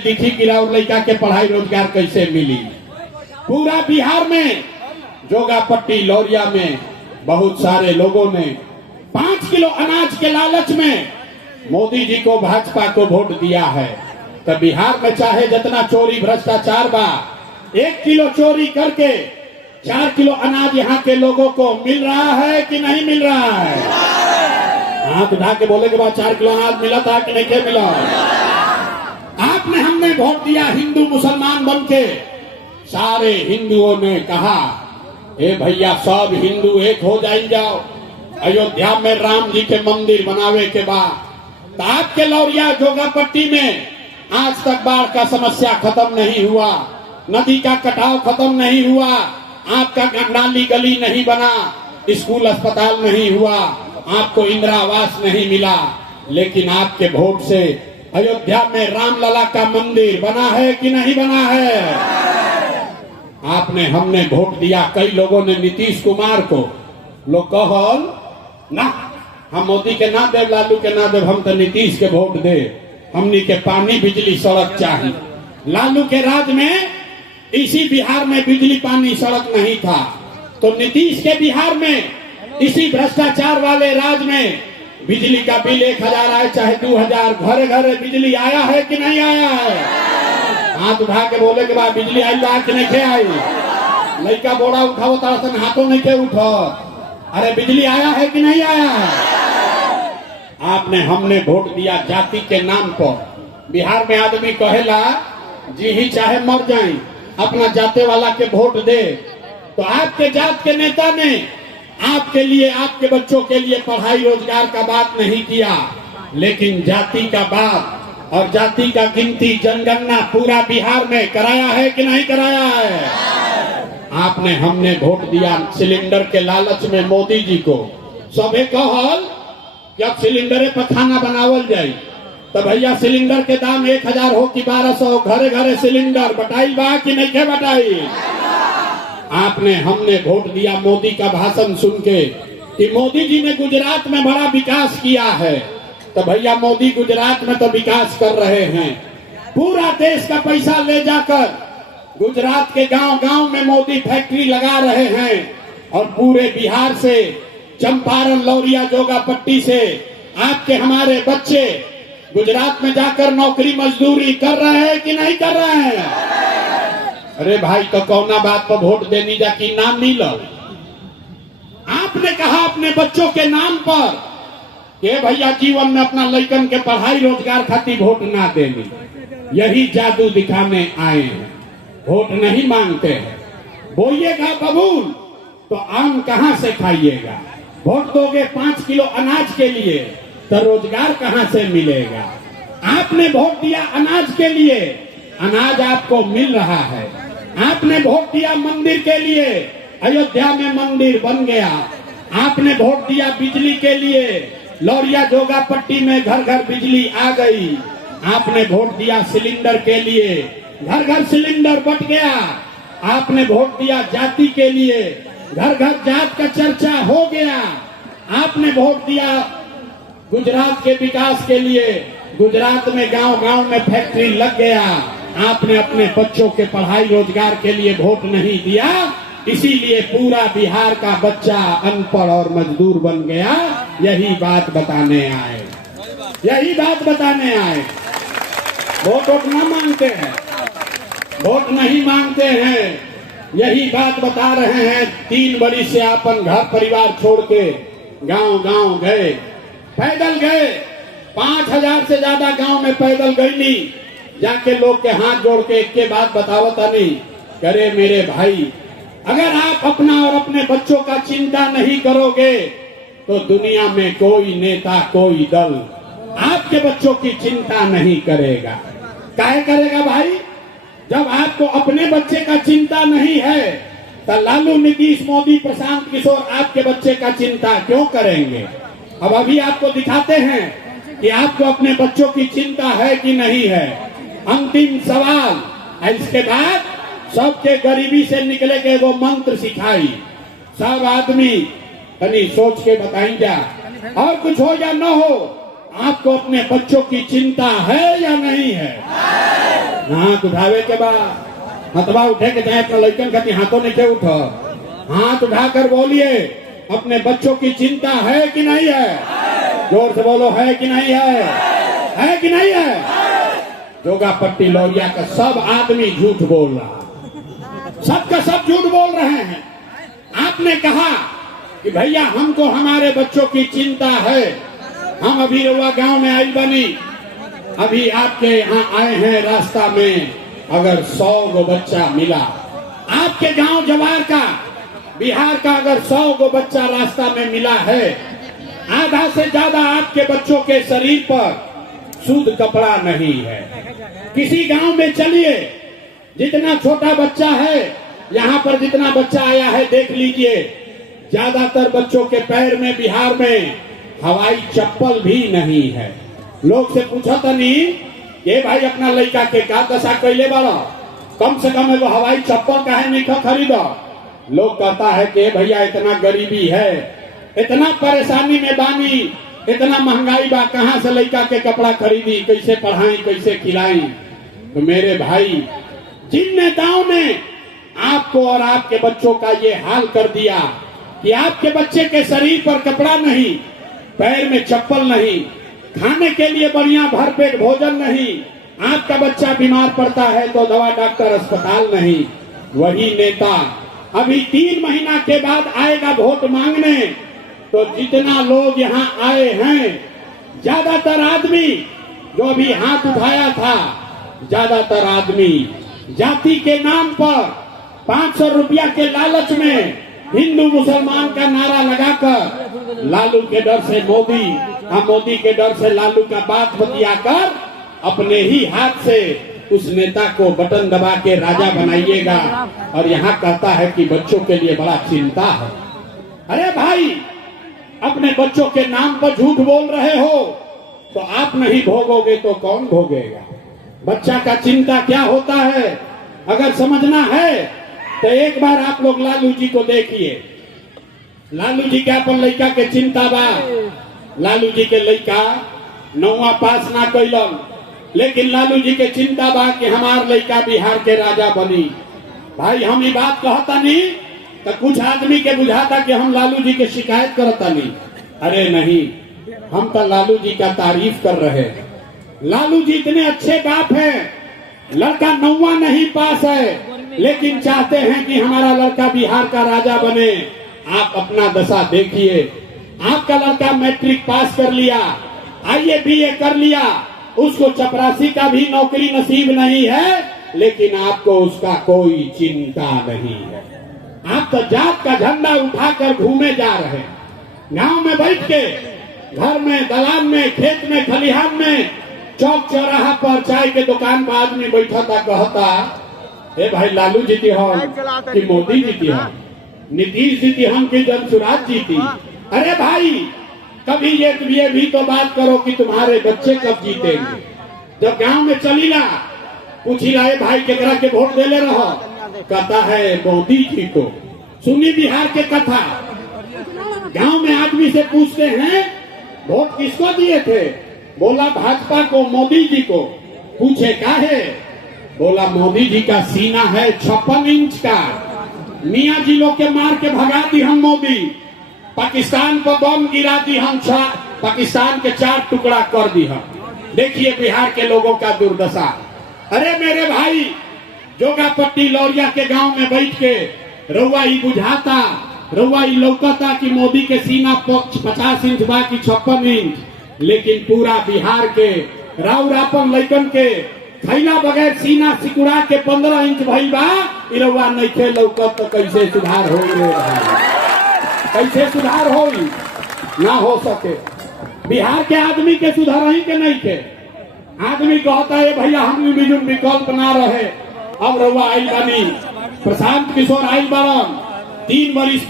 दिखी गिराव लड़का के पढ़ाई रोजगार कैसे मिली। पूरा बिहार में जोगापट्टी लौरिया में बहुत सारे लोगों ने 5 किलो अनाज के लालच में मोदी जी को भाजपा को वोट दिया है। तो बिहार में चाहे जितना चोरी भ्रष्टाचार बा, 1 किलो चोरी करके 4 किलो अनाज यहाँ के लोगों को मिल रहा है कि नहीं मिल रहा है? हाथ उठा के बोले के बाद 4 किलो अनाज मिला था कि नहीं मिला? आपने हमने वोट दिया हिंदू मुसलमान बन के। सारे हिंदुओं ने कहा ए भैया सब हिंदू एक हो जाओ। अयोध्या में राम जी के मंदिर बनावे के बाद तो आपके लौरिया जोगापट्टी में आज तक बाढ़ का समस्या खत्म नहीं हुआ, नदी का कटाव खत्म नहीं हुआ, आपका नाली गली नहीं बना, स्कूल अस्पताल नहीं हुआ, आपको इंदिरा आवास नहीं मिला। लेकिन आपके वोट से अयोध्या में रामलला का मंदिर बना है कि नहीं बना है? आपने हमने वोट दिया। कई लोगों ने नीतीश कुमार को लोग कहल ना हम मोदी के ना देव, लालू के ना देव, हम तो नीतीश के वोट दे। हमनी के पानी बिजली सड़क चाहिए। लालू के राज में इसी बिहार में बिजली पानी सड़क नहीं था, तो नीतीश के बिहार में इसी भ्रष्टाचार वाले राज में बिजली का बिल 1000 आए चाहे 2000, घरे घरे बिजली आया है कि नहीं आया है? हाथ उठा के बोले के बाद बिजली आई बा कि नहीं आई? लड़का बोरा उठाओ तारसन हाथों नहीं के उठो। अरे बिजली आया है कि नहीं आया है? आपने हमने वोट दिया जाति के नाम पर। बिहार में आदमी कहेला जी ही चाहे मर जाए अपना जाते वाला के वोट दे। तो आपके जात के नेता ने आपके लिए, आपके बच्चों के लिए पढ़ाई रोजगार का बात नहीं किया, लेकिन जाति का बात और जाति का गिनती जनगणना पूरा बिहार में कराया है कि नहीं कराया है? आपने हमने वोट दिया सिलेंडर के लालच में मोदी जी को। सबे कहल कि अब सिलेंडर पर खाना बनावल जाए। तो भैया सिलेंडर के दाम 1000 हो कि 1200, घरे घरे सिलेंडर बटाई बा कि नहीं के बटाई? आपने हमने वोट दिया मोदी का भाषण सुन के कि मोदी जी ने गुजरात में बड़ा विकास किया है। तो भैया मोदी गुजरात में तो विकास कर रहे हैं, पूरा देश का पैसा ले जाकर गुजरात के गांव गांव में मोदी फैक्ट्री लगा रहे हैं। और पूरे बिहार से, चंपारण लौरिया जोगापट्टी से आपके हमारे बच्चे गुजरात में जाकर नौकरी मजदूरी कर रहे हैं कि नहीं कर रहे हैं? अरे भाई तो कौना बात पर वोट देनी जा कि नाम मिलो? आपने कहा अपने बच्चों के नाम पर कि भैया जीवन में अपना लड़कन के पढ़ाई रोजगार खातिर वोट ना देनी। यही जादू दिखाने आए हैं। वोट नहीं मांगते हैं। बोइएगा बबूल तो आम कहां से खाइएगा? वोट दोगे 5 किलो अनाज के लिए तो रोजगार कहां से मिलेगा? आपने वोट दिया अनाज के लिए, अनाज आपको मिल रहा है। आपने वोट दिया मंदिर के लिए, अयोध्या में मंदिर बन गया। आपने वोट दिया बिजली के लिए, लौरिया जोगापट्टी में घर घर बिजली आ गई। आपने वोट दिया सिलेंडर के लिए, घर घर सिलेंडर बट गया। आपने वोट दिया जाति के लिए, घर घर जात का चर्चा हो गया। आपने वोट दिया गुजरात के विकास के लिए, गुजरात में गांव गांव में फैक्ट्री लग गया। आपने अपने बच्चों के पढ़ाई रोजगार के लिए वोट नहीं दिया, इसीलिए पूरा बिहार का बच्चा अनपढ़ और मजदूर बन गया। यही बात बताने आए, यही बात बताने आए। वोट ना मांगते हैं, वोट नहीं मांगते हैं, यही बात बता रहे हैं। 3 बरस से अपन घर परिवार छोड़ के गांव गांव गए, पैदल गए। 5000 से ज्यादा गांव में पैदल गईली, जाके लोग के हाथ जोड़ के एक के बात बतावता नहीं करे मेरे भाई, अगर आप अपना और अपने बच्चों का चिंता नहीं करोगे तो दुनिया में कोई नेता, कोई दल आपके बच्चों की चिंता नहीं करेगा। काहे करेगा भाई? जब आपको अपने बच्चे का चिंता नहीं है तो लालू, नीतीश, मोदी, प्रशांत किशोर आपके बच्चे का चिंता क्यों करेंगे? अब अभी आपको दिखाते हैं कि आपको अपने बच्चों की चिंता है कि नहीं है। अंतिम सवाल, इसके बाद सबके गरीबी से निकले के वो मंत्र सिखाई। सब आदमी कहीं सोच के बताई जा, और कुछ हो या न हो, आपको अपने बच्चों की चिंता है या नहीं है? हाथ उठावे के बाद हथवा उठे के चाहे अपना लड़कन खाती हाथों नहीं उठ, हाथ उठाकर बोलिए अपने बच्चों की चिंता है कि नहीं है? जोर से बोलो, है कि नहीं है कि नहीं है? जोगापट्टी लौरिया का सब आदमी झूठ बोल रहा, सबका सब झूठ बोल रहे हैं। आपने कहा कि भैया हमको हमारे बच्चों की चिंता है, हम अभी रउआ गांव में आई बनी, अभी आपके यहाँ आए हैं, रास्ता में अगर 100 गो बच्चा मिला, आपके गांव जवार का बिहार का अगर 100 गो बच्चा रास्ता में मिला है, आधा से ज्यादा आपके बच्चों के शरीर पर शुद्ध कपड़ा नहीं है। किसी गांव में चलिए, जितना छोटा बच्चा है, यहाँ पर जितना बच्चा आया है देख लीजिए, ज्यादातर बच्चों के पैर में बिहार में हवाई चप्पल भी नहीं है। लोग से पूछा था नहीं ये भाई अपना लड़का के का दशा कैले बाड़ा, कम से कम वो हवाई चप्पल काहे नहीं खरीदा। लोग कहता है कि भैया इतना गरीबी है, इतना परेशानी में बानी, इतना महंगाई बा, कहाँ से लड़का के कपड़ा खरीदी, कैसे पढ़ाई, कैसे खिलाई। तो मेरे भाई, जिन नेताओं ने आपको और आपके बच्चों का ये हाल कर दिया कि आपके बच्चे के शरीर पर कपड़ा नहीं, पैर में चप्पल नहीं, खाने के लिए बढ़िया भरपेट भोजन नहीं, आपका बच्चा बीमार पड़ता है तो दवा डॉक्टर अस्पताल नहीं, वही नेता अभी 3 महीना के बाद आएगा वोट मांगने। तो जितना लोग यहाँ आए हैं, ज्यादातर आदमी जो अभी हाथ उठाया था, ज्यादातर आदमी जाति के नाम पर 500 रुपया के लालच में हिंदू मुसलमान का नारा लगाकर लालू के डर से मोदी के डर से लालू का बात बतियाकर अपने ही हाथ से उस नेता को बटन दबा के राजा बनाइएगा। और यहाँ कहता है कि बच्चों के लिए बड़ा चिंता है। अरे भाई, अपने बच्चों के नाम पर झूठ बोल रहे हो तो आप नहीं भोगोगे तो कौन भोगेगा? बच्चा का चिंता क्या होता है अगर समझना है तो एक बार आप लोग लालू जी को देखिए। लालू जी के अपन लड़का के चिंता बा। लालू जी के लड़का 9वां पास ना कैलन, लेकिन लालू जी के चिंता बा कि हमार लड़का बिहार के राजा बनी। भाई, हम ये बात कहता नहीं तो कुछ आदमी के बुझाता कि हम लालू जी के शिकायत करता नहीं। अरे नहीं, हम तो लालू जी का तारीफ कर रहे हैं। लालू जी इतने अच्छे बाप हैं, लड़का 9वां नहीं पास है लेकिन चाहते हैं कि हमारा लड़का बिहार का राजा बने। आप अपना दशा देखिए, आपका लड़का मैट्रिक पास कर लिया, आईए बीए कर लिया, उसको चपरासी का भी नौकरी नसीब नहीं है, लेकिन आपको उसका कोई चिंता नहीं है। आप तो जात का झंडा उठाकर घूमे जा रहे हैं। गांव में बैठ के, घर में, दलान में, खेत में, खलिहान में, चौक चौराहा पर चाय के दुकान पर आदमी बैठा था, कहता ए भाई लालू जीती हम कि मोदी जीती हम, नीतीश जीती हम कि जनसुराज जीती। अरे भाई, कभी ये भी तो बात करो कि तुम्हारे बच्चे कब जीतेंगे। जब गांव में चलीला पूछी रहे भाई केकरा के वोट देले रहो, कहता है मोदी जी को। सुनी बिहार के कथा, गांव में आदमी से पूछते हैं वोट किसको दिए थे, बोला भाजपा को, मोदी जी को। पूछे काहे, बोला मोदी जी का सीना है 56 इंच का, मियाँ जी लोग के मार के भगा दी हम मोदी, पाकिस्तान पर बम गिरा दी हम, पाकिस्तान के 4 टुकड़ा कर दी हम। देखिए बिहार के लोगों का दुर्दशा। अरे मेरे भाई, जोगापट्टी लौरिया के गांव में बैठ के रउआ ई बुझाता, रउआ ई लौकता कि मोदी के सीना 50 इंच बा कि 56 इंच, लेकिन पूरा बिहार के राउरापन लैकन के थैला बगैर सीना सिकुड़ा के 15 इंच भई बा। ई रउआ नइखे लौकत तो कैसे सुधार होई रे भाई, कैसे सुधार होई? ना हो सके। बिहार के आदमी के सुधार ही के नहीं के। आदमी कहता है भैया हम भी विकल्प ना रहे। अब रउआ आई बानी, प्रशांत किशोर आई बारन 3 बरिस